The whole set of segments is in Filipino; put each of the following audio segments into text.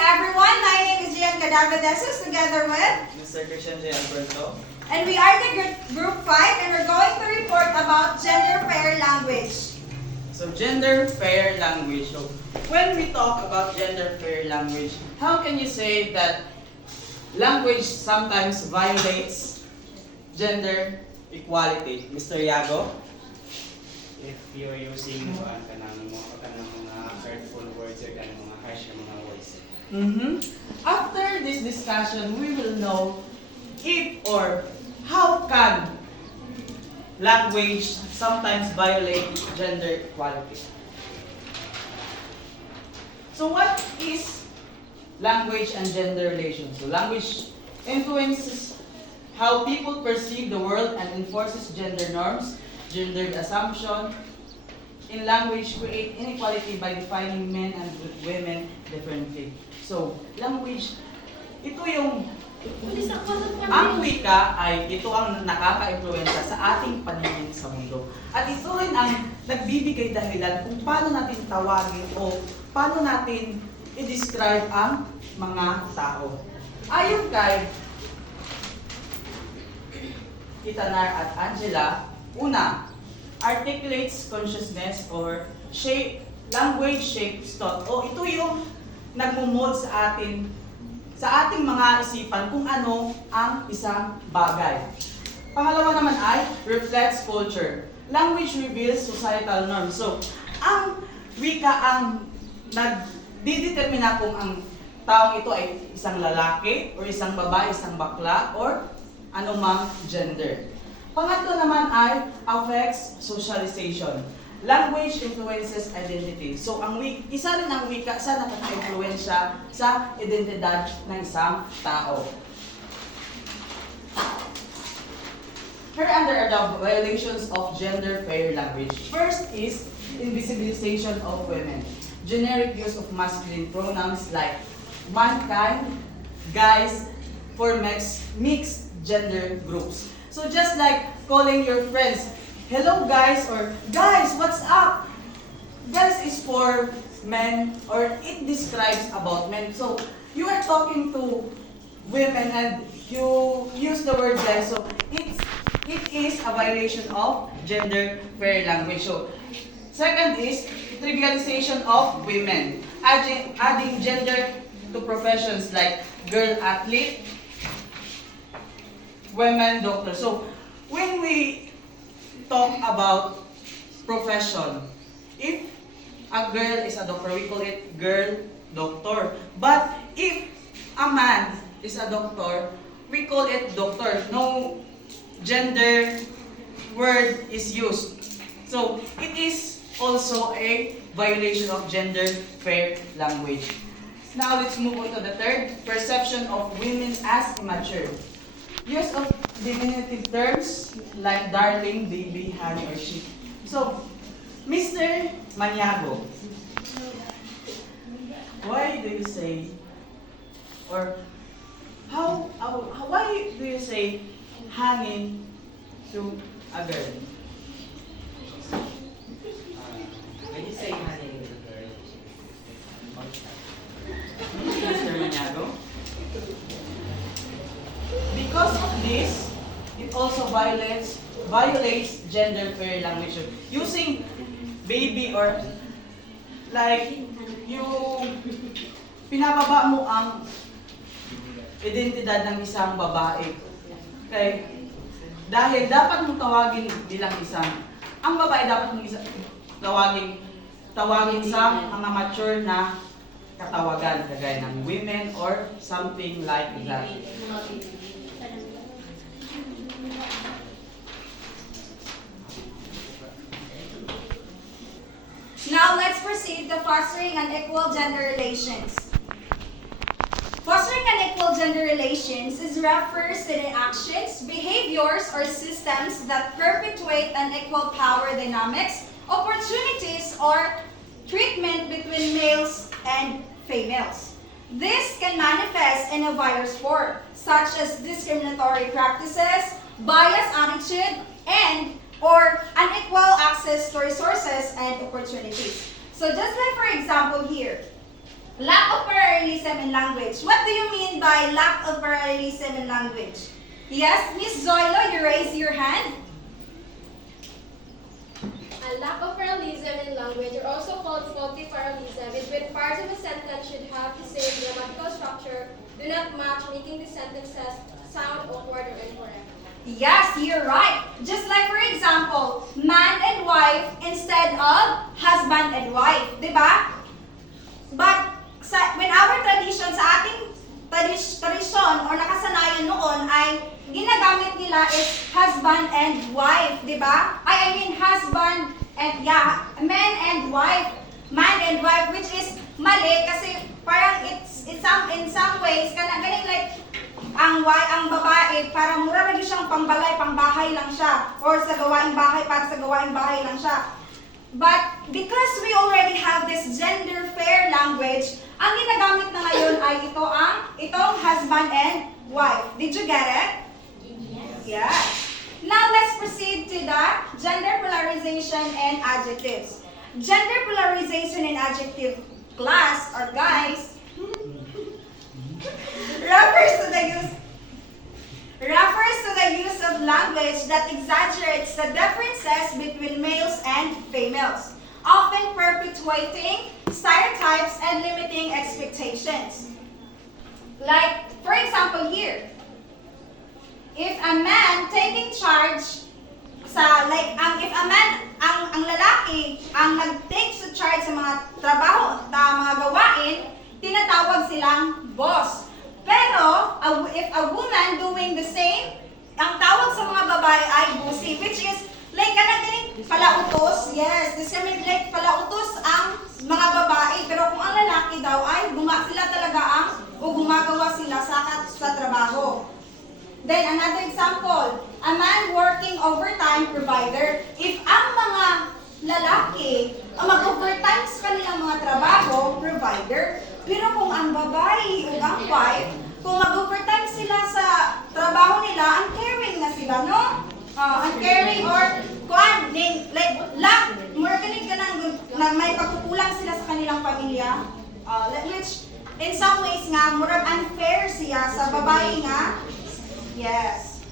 everyone. My name is Gian Cadavedesus together with Mr. Christian J. Alberto. and we are the group 5 and we're going to report about gender fair language. So, gender fair language. So, when we talk about gender fair language, how can you say that language sometimes violates gender equality? Mr. Yago? If you're using kanang mga hurtful words or kanang mga harsh na mga words. After this discussion, we will know if or how can language sometimes violate gender equality. So what is language and gender relations? So language influences how people perceive the world and enforces gender norms, gendered assumption. In language, create inequality by defining men and women differently. So, language, ito yung ang wika ay ito ang nakaka-impluwensya sa ating paningin sa mundo. At ito rin ang nagbibigay dahilan kung paano natin tawagin o paano natin i-describe ang mga tao. Ayon kay Itanar at Angela, una, articulates consciousness or shape, language shapes thought. O ito yung nagmumold sa atin, sa ating mga isipan kung ano ang isang bagay. Pangalawa naman ay reflects culture. Language reveals societal norms. So, ang wika ang nagdidetermina kung ang taong ito ay isang lalaki or isang babae, isang bakla or anumang gender. Pangatlo naman ay affects socialization. Language influences identity. So, isa rin ang wika sa nakaka-influensya sa identidad ng isang tao. Here under are the violations of gender fair language. First is invisibilization of women. Generic use of masculine pronouns like mankind, guys, for mixed gender groups. So just like calling your friends, hello guys, or guys, what's up? Guys is for men, or it describes about men. So you are talking to women and you use the word guys. So it is a violation of gender fair language. So second is trivialization of women, adding gender to professions like girl athlete, women doctor. So, when we talk about profession, if a girl is a doctor, we call it girl doctor. But if a man is a doctor, we call it doctor. No gender word is used. So, it is also a violation of gender fair language. Now, let's move on to the third, perception of women as immature. Use of diminutive terms like darling, baby, honey, or she. So, Mr. Maniago, why do you say, or why do you say honey to a girl? When you say honey to a girl, Mr. Maniago? Because of this, it also violates gender fair language. Using baby or like yung pinababa mo ang identidad ng isang babae. Okay? Dahil dapat mong tawagin bilang isang, ang babae dapat mong tawagin sa mga mature na katawagan, kagaya ng women or something like that. Now let's proceed to fostering an equal gender relations. Fostering an equal gender relations refers to the actions, behaviors, or systems that perpetuate an equal power dynamics, opportunities, or treatment between males and females. This can manifest in a various form, such as discriminatory practices, biased attitude, and or unequal access to resources and opportunities. So just like for example here, Lack of parallelism in language. What do you mean by lack of parallelism in language? Yes, Miss Zoilo, you raise your hand. A lack of parallelism in language, or also called faulty parallelism, is when parts of a sentence should have the same grammatical structure, do not match, making the sentences sound awkward or incorrect. Yes, you're right. Just like for example, man and wife instead of husband and wife, di ba? But when our tradition, sa ating tradisyon or nakasanayan noon ay ginagamit nila is husband and wife, di ba? I mean husband and man and wife. Man and wife, which is mali kasi parang in some ways ganing like ang babae para mura lagi siyang pangbalay, pangbahay lang siya or sa gawaing bahay para sa gawaing bahay lang siya. But because we already have this gender fair language, ang ginagamit na ngayon ay itong husband and wife. Did you get it? Yeah. Now let's proceed to the gender polarization and adjectives. Gender polarization and adjective class or guys refers to the use of language that exaggerates the differences between males and females, often perpetuating stereotypes and limiting expectations. Like, for example here, if a man taking charge if a man, ang lalaki, ang nag-take sa charge sa mga trabaho, mga gawain, tinatawag silang boss. Pero, if a woman doing the same, ang tawag sa mga babae ay bossy, which is, like, kanang palautos, yes, this kami, like, palautos ang mga babae, pero kung ang lalaki daw ay sila talaga gumagawa sila sa trabaho. Then, another example, a man working overtime provider. If ang mga lalaki, ang mag-overtime sa kanilang mga trabaho, provider, pero kung ang babae o ang wife, kung mag-overtime sila sa trabaho nila, uncaring na sila, no? Uncaring or, more ka may pagkukulang sila sa kanilang pamilya, which, in some ways nga, murag unfair siya sa babae nga. Yes.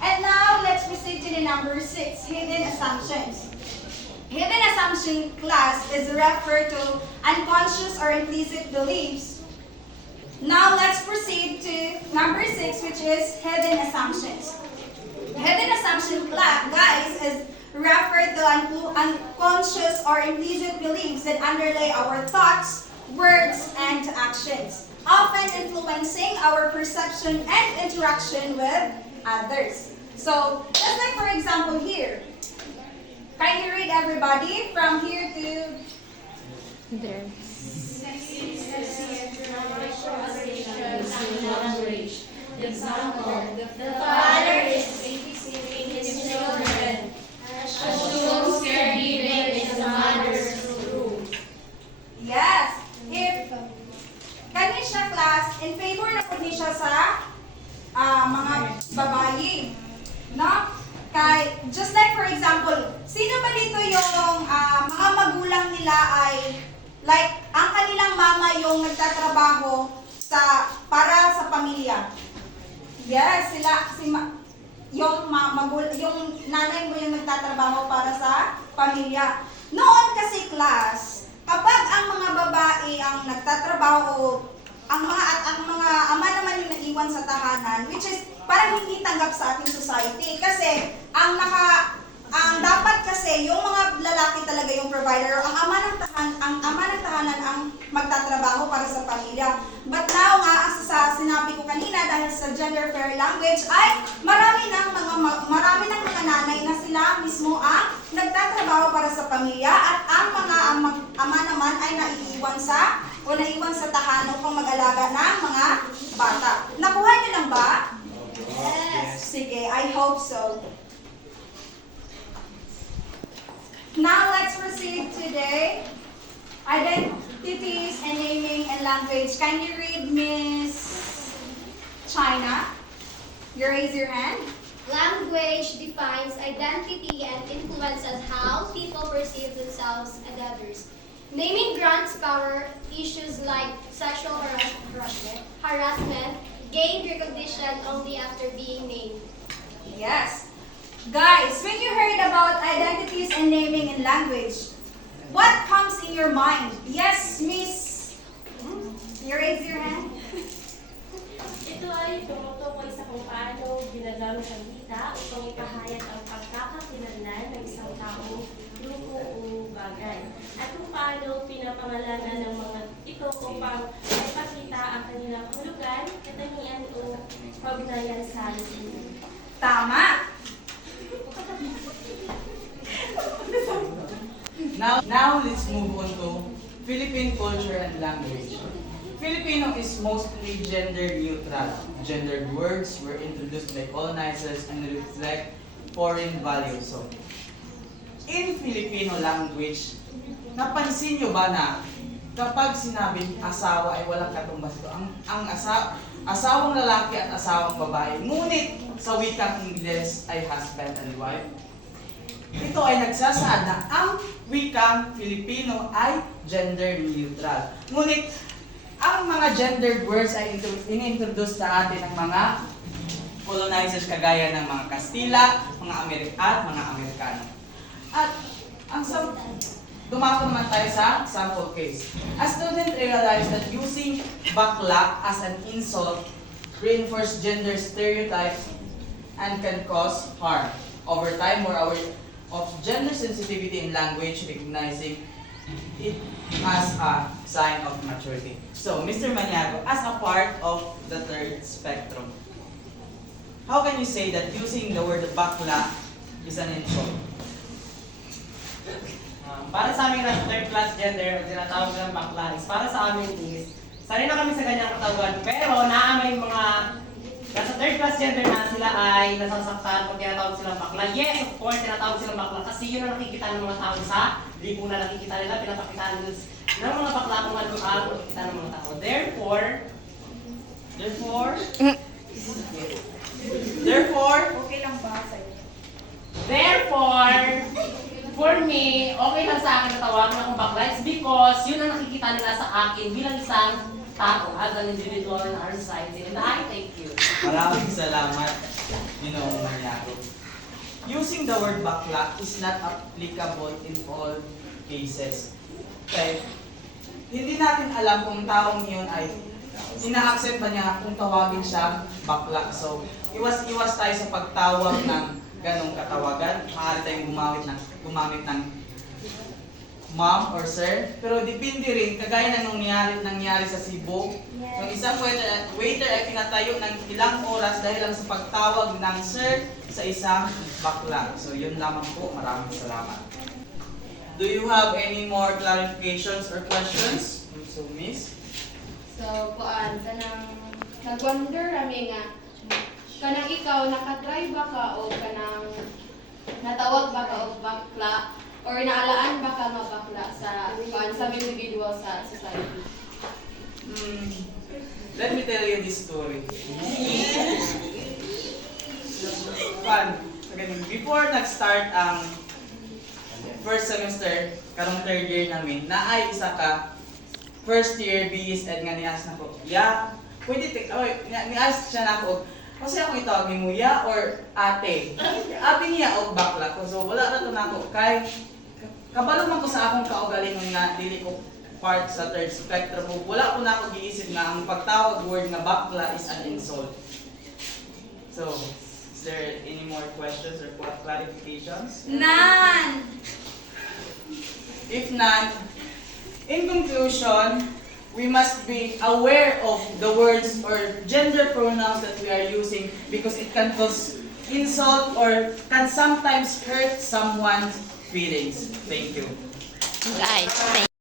And now, let's proceed to the number 6, hidden assumptions. Hidden assumption class is referred to unconscious or implicit beliefs. Now, let's proceed to number 6, which is hidden assumptions. Hidden assumption class, guys, is referred to unconscious or implicit beliefs that underlay our thoughts, words, and actions, often influencing our perception and interaction with others. So, just like for example here, can you read everybody from here to There. Example, the father is babysitting his children. Assumes caregiving is the mother's role. yes, if kani siya class, in favor na po niya sa mga babae. No? Just like for example, sino ba dito yung mga magulang nila ay, like, ang kanilang mama yung nagtatrabaho para sa pamilya? Yes, yung nanay mo yung nagtatrabaho para sa pamilya. Noon kasi class, kapag ang mga babae ang nagtatrabaho, ang mga ama naman yung naiwan sa tahanan, which is parang hindi tanggap sa ating society. Kasi ang dapat kasi yung mga lalaki talaga yung provider, ang ama ng tahanan ang magtatrabaho para sa pamilya. But now nga, sa sinabi ko kanina, dahil sa gender fair language, ay marami ng mga nanay na sila mismo ang nagtatrabaho para sa pamilya at ang mga ama naman ay naiwan sa tahanan upang mag-alaga ng mga bata. Nakuha niyo lang ba? Yes. Sige, I hope so. Now let's proceed today. Identities and naming and language. Can you read Miss China? You raise your hand. Language defines identity and influences how people perceive themselves and others. Naming grants power issues like sexual harassment gained recognition only after being named. Yes. Guys, when you heard about identities and naming in language, what comes in your mind? Yes, Miss. You raise your hand. Ito ay tumutukoy sa kung paano ginagamit ang wika upang ipahayag ang pagkakakilanlan ng isang tao, grupo o bagay. At kung paano pinapangalanan ng mga ito upang ipakita ang kanilang kahulugan, katangian o kaugnayan sa lipunan. Tama. Now let's move on to Philippine culture and language. Filipino is mostly gender neutral. Gendered words were introduced by colonizers and reflect foreign values. So, in Filipino language, napansin nyo ba na kapag sinabing asawa ay walang katumbas ito? Ang asawang lalaki at asawang babae, ngunit sa wikang Ingles ay husband and wife. Ito ay nagsasaad na ang wikang Filipino ay gender neutral. Ngunit, ang mga gendered words ay inintroduce sa atin ng mga colonizers kagaya ng mga Kastila, mga mga Amerikano. At dumako naman tayo sa sample case. A student realized that using bakla as an insult reinforces gender stereotypes and can cause harm. Over time, more aware of gender sensitivity in language, recognizing it as a sign of maturity. So, Mr. Maniago, as a part of the third spectrum, how can you say that using the word bakla is an insult? Para sa amin na third class gender, o tinatawag ng bakla, is para sa amin is, sanay na kami sa ganyang katawan, pero naamay mga nasa third class gender na sila ay nasasaktan kung tinatawag silang bakla. Yes, of course, tinatawag silang bakla kasi yun ang nakikita ng mga tao sa lipunan, nakikita nila, pinapakita nila ng mga bakla kung ano ang nakikita ng mga tao. Therefore, Okay lang ba sa'yo? Therefore, for me, okay lang sa akin na tawagan akong bakla is because yun ang nakikita nila sa akin bilang isang tao as an individual in our society. And I thank you. Maraming salamat, Ginoong Maniago. Using the word bakla is not applicable in all cases. Okay? Hindi natin alam kung taong yun ay ina-accept ba niya kung tawagin siya bakla. So, iwas tayo sa pagtawag ng ganong katawagan. Maaari tayong gumamit ng ma'am or sir. Pero depende rin, kagaya na nangyari sa Cebu. Yung isang waiter ay pinatayo ng ilang oras dahil lang sa pagtawag ng sir sa isang bakla. So, yun lamang po. Maraming salamat. Do you have any more clarifications or questions? So, Miss? So, kanang nag-wonder rami nga, kanang ikaw, nakatry ba ka o kanang natawag ba ka o bakla or naalaan ba ka nga bakla sa individual sa society? Let me tell you this story. Fun. Okay, before nag-start ang first semester, karong third year namin, naay isa ka first year BS Ed nga nias na ko. Ya, pwede nias siya na ko. Kasi ako itawagin mo ya or ate. Abi niya og bakla ko. So wala na to nako kay kabalo man ko sa akong kaugalingon nga dili ko part sa third spectrum. Wala ko na ako giisip nga ang pagtawag word nga bakla is an insult. So, is there any more questions or clarifications? None. If none, in conclusion, we must be aware of the words or gender pronouns that we are using because it can cause insult or can sometimes hurt someone's feelings. Thank you. Guys, thank